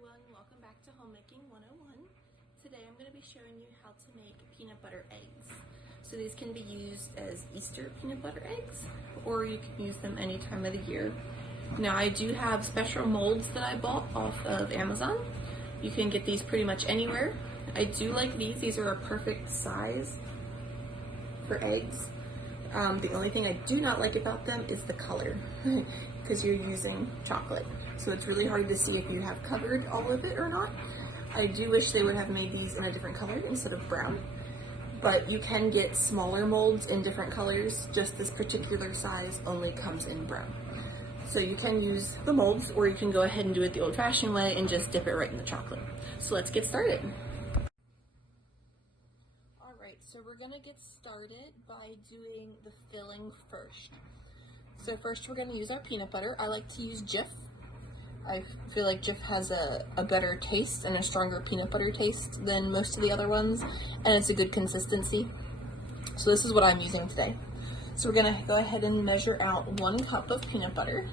everyone, welcome back to Homemaking 101. Today I'm going to be showing you how to make peanut butter eggs. So these can be used as Easter peanut butter eggs, or you can use them any time of the year. Now I do have special molds that I bought off of Amazon. You can get these pretty much anywhere. I do like these are a perfect size for eggs. The only thing I do not like about them is the color, because you're using chocolate. So it's really hard to see if you have covered all of it or not. I do wish they would have made these in a different color instead of brown. But you can get smaller molds in different colors. Just this particular size only comes in brown. So you can use the molds, or you can go ahead and do it the old-fashioned way and just dip it right in the chocolate. So let's get started. Alright, so we're gonna get started by doing the filling first. So first we're gonna use our peanut butter. I like to use Jif. I feel like Jif has a better taste and a stronger peanut butter taste than most of the other ones, and it's a good consistency. So this is what I'm using today. So we're gonna go ahead and measure out 1 cup of peanut butter.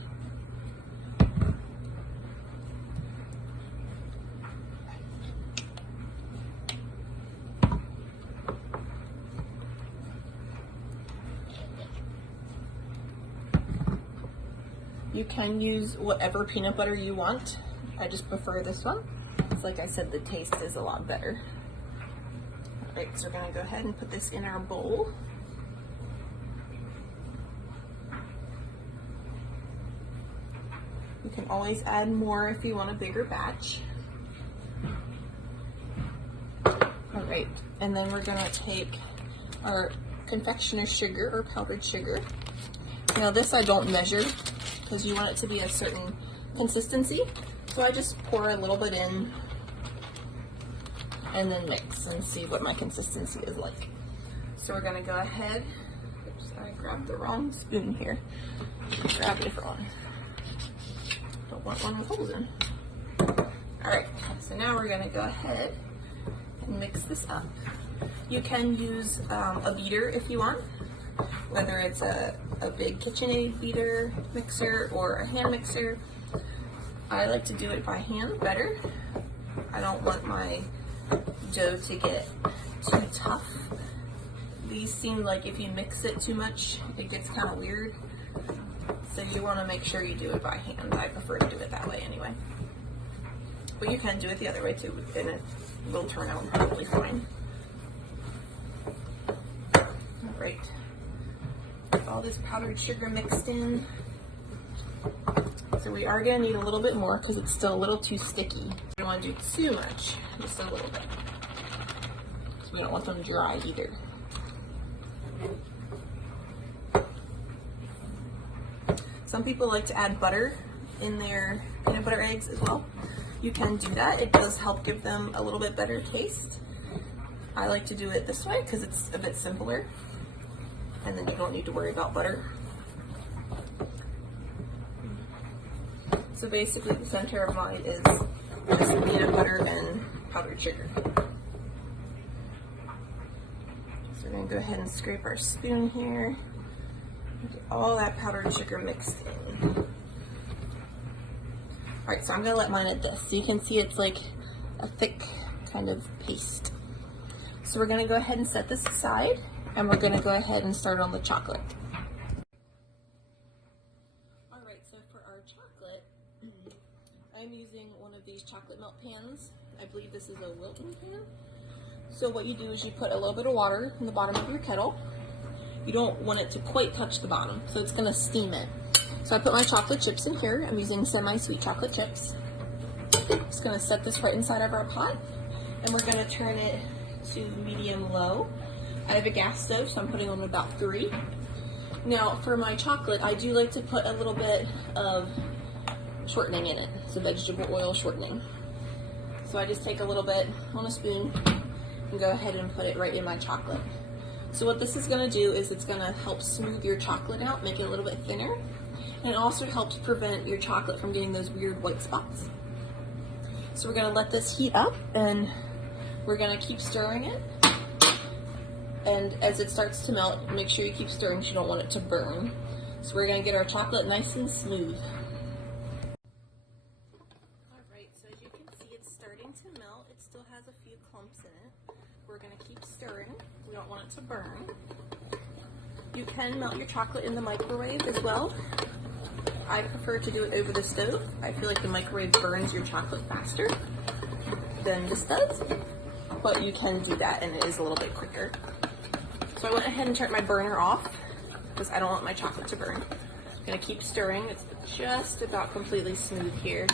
You can use whatever peanut butter you want. I just prefer this one. It's like I said, the taste is a lot better. All right, so we're gonna go ahead and put this in our bowl. You can always add more if you want a bigger batch. All right, and then we're gonna take our confectioner's sugar or powdered sugar. Now this I don't measure, because you want it to be a certain consistency. So I just pour a little bit in and then mix and see what my consistency is like. So we're gonna go ahead, oops, I grabbed the wrong spoon here. Grab a different one. Don't want one with holes in. All right, so now we're gonna go ahead and mix this up. You can use a beater if you want, whether it's a big KitchenAid beater mixer or a hand mixer. I like to do it by hand better. I don't want my dough to get too tough. These seem like if you mix it too much, it gets kind of weird. So you want to make sure you do it by hand. I prefer to do it that way anyway. But you can do it the other way too, and it will turn out probably fine. All right. All this powdered sugar mixed in. So we are going to need a little bit more because it's still a little too sticky. We don't want to do too much, just a little bit. So we don't want them dry either. Some people like to add butter in their peanut butter eggs as well. You can do that. It does help give them a little bit better taste. I like to do it this way because it's a bit simpler, and then you don't need to worry about butter. So basically the center of mine is just peanut butter and powdered sugar. So we're gonna go ahead and scrape our spoon here. Get all that powdered sugar mixed in. All right, so I'm gonna let mine at this. So you can see it's like a thick kind of paste. So we're gonna go ahead and set this aside, and we're gonna go ahead and start on the chocolate. All right, so for our chocolate, I'm using one of these chocolate melt pans. I believe this is a Wilton pan. So what you do is you put a little bit of water in the bottom of your kettle. You don't want it to quite touch the bottom, so it's gonna steam it. So I put my chocolate chips in here. I'm using semi-sweet chocolate chips. Just gonna set this right inside of our pot, and we're gonna turn it to medium-low. I have a gas stove, so I'm putting on about 3. Now for my chocolate, I do like to put a little bit of shortening in it, so vegetable oil shortening. So I just take a little bit on a spoon and go ahead and put it right in my chocolate. So what this is gonna do is it's gonna help smooth your chocolate out, make it a little bit thinner, and it also helps prevent your chocolate from getting those weird white spots. So we're gonna let this heat up, and we're gonna keep stirring it. And as it starts to melt, make sure you keep stirring because you don't want it to burn. So we're gonna get our chocolate nice and smooth. All right, so as you can see, still has a few clumps in it. We're gonna keep stirring. We don't want it to burn. You can melt your chocolate in the microwave as well. I prefer to do it over the stove. I feel like the microwave burns your chocolate faster than this does, but you can do that and it is a little bit quicker. So I went ahead and turned my burner off because I don't want my chocolate to burn. I'm gonna keep stirring. It's just about completely smooth here.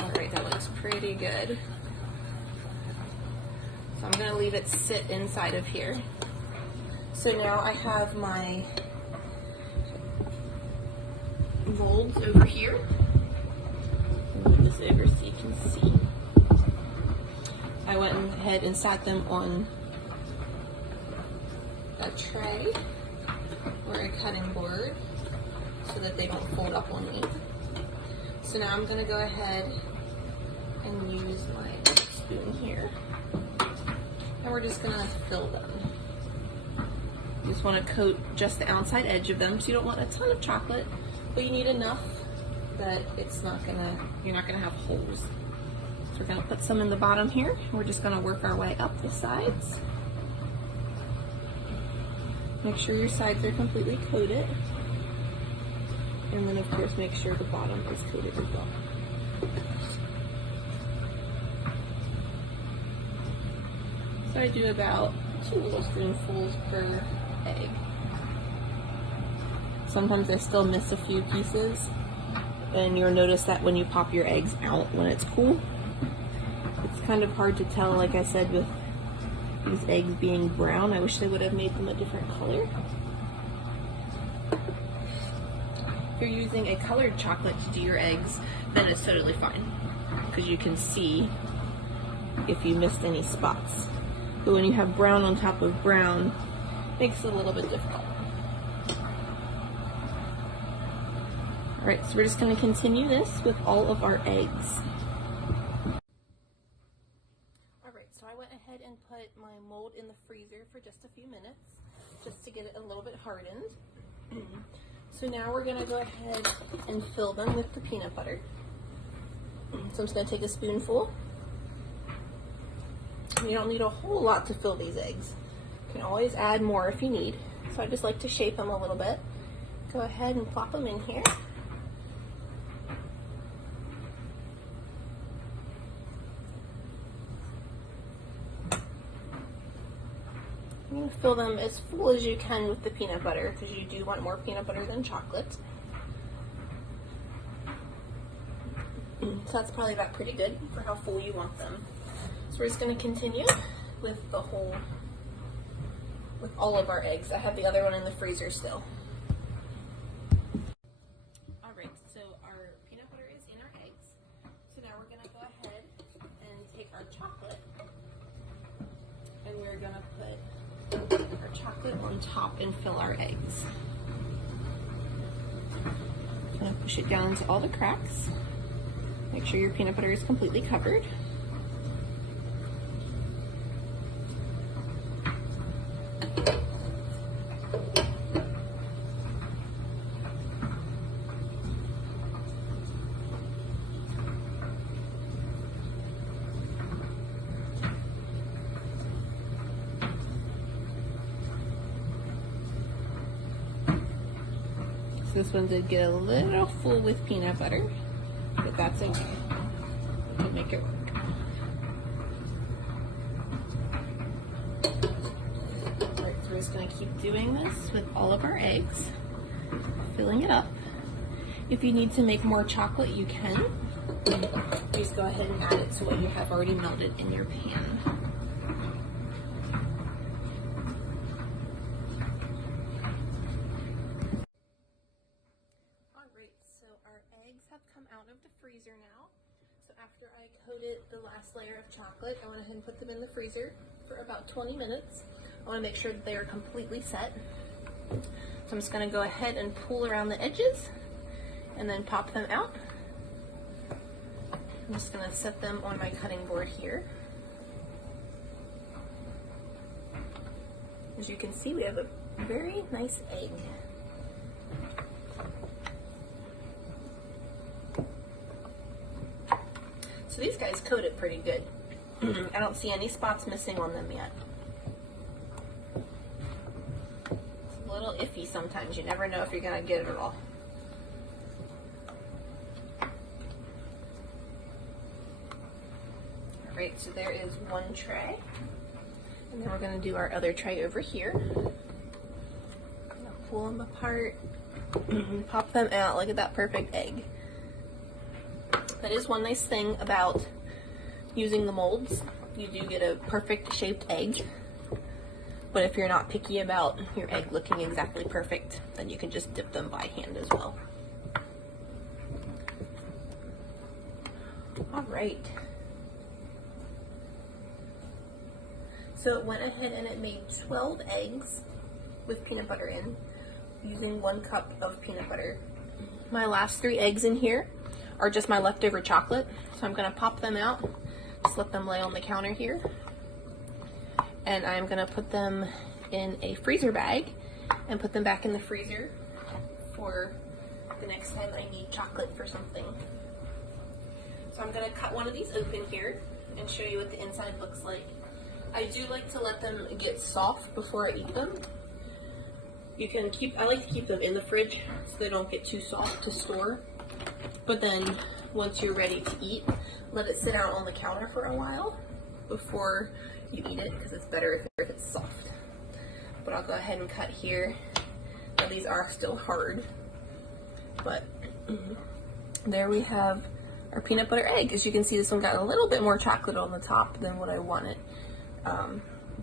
All right, that looks pretty good. So I'm gonna leave it sit inside of here. So now I have my molds over here. Move this over so you can see. I went ahead and sat them on a tray or a cutting board so that they don't fold up on me. So now I'm gonna go ahead and use my spoon here. And we're just gonna fill them. You just wanna coat just the outside edge of them, so you don't want a ton of chocolate, but you need enough that you're not gonna have holes. So we're gonna put some in the bottom here. We're just gonna work our way up the sides. Make sure your sides are completely coated. And then of course make sure the bottom is coated as well. So I do about 2 little spoonfuls per egg. Sometimes I still miss a few pieces, and you'll notice that when you pop your eggs out when it's cool. It's kind of hard to tell, like I said, with these eggs being brown. I wish they would have made them a different color. If you're using a colored chocolate to do your eggs, then it's totally fine, because you can see if you missed any spots. But when you have brown on top of brown, it makes it a little bit difficult. Alright, so we're just going to continue this with all of our eggs. Alright, so I went ahead and put my mold in the freezer for just a few minutes, just to get it a little bit hardened. So now we're going to go ahead and fill them with the peanut butter. So I'm just going to take a spoonful. You don't need a whole lot to fill these eggs. You can always add more if you need. So I just like to shape them a little bit. Go ahead and plop them in here. You're going to fill them as full as you can with the peanut butter, because you do want more peanut butter than chocolate. So that's probably about pretty good for how full you want them. So we're just going to continue with all of our eggs. I have the other one in the freezer still. Alright, so our peanut butter is in our eggs. So now we're going to go ahead and take our chocolate, and we're going to put our chocolate on top and fill our eggs. I'm going to push it down into all the cracks. Make sure your peanut butter is completely covered. This one did get a little full with peanut butter, but that's okay. We can make it work. Alright, so we're just going to keep doing this with all of our eggs, filling it up. If you need to make more chocolate, you can. Just go ahead and add it to what you have already melted in your pan. Have come out of the freezer now. So after I coated the last layer of chocolate, I went ahead and put them in the freezer for about 20 minutes. I want to make sure that they are completely set. So I'm just going to go ahead and pull around the edges and then pop them out. I'm just going to set them on my cutting board here. As you can see, we have a very nice egg. So these guys coat it pretty good. I don't see any spots missing on them yet. It's a little iffy sometimes. You never know if you're gonna get it all. Alright, so there is one tray. And then we're gonna do our other tray over here. Pull them apart, pop them out. Look at that perfect egg. That is one nice thing about using the molds. You do get a perfect shaped egg. But if you're not picky about your egg looking exactly perfect, then you can just dip them by hand as well. All right. So it went ahead and it made 12 eggs with peanut butter in, using 1 cup of peanut butter. My last 3 eggs in here are just my leftover chocolate, so I'm gonna pop them out, just let them lay on the counter here. And I'm gonna put them in a freezer bag and put them back in the freezer for the next time I need chocolate for something. So I'm gonna cut one of these open here and show you what the inside looks like. I do like to let them get soft before I eat them. I like to keep them in the fridge so they don't get too soft to store. But then once you're ready to eat, let it sit out on the counter for a while before you eat it, because it's better if it's soft. But I'll go ahead and cut here. Now these are still hard, but there we have our peanut butter egg. As you can see, this one got a little bit more chocolate on the top than what I wanted.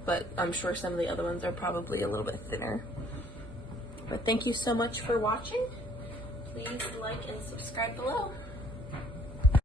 But I'm sure some of the other ones are probably a little bit thinner. But thank you so much for watching. Please like and subscribe below.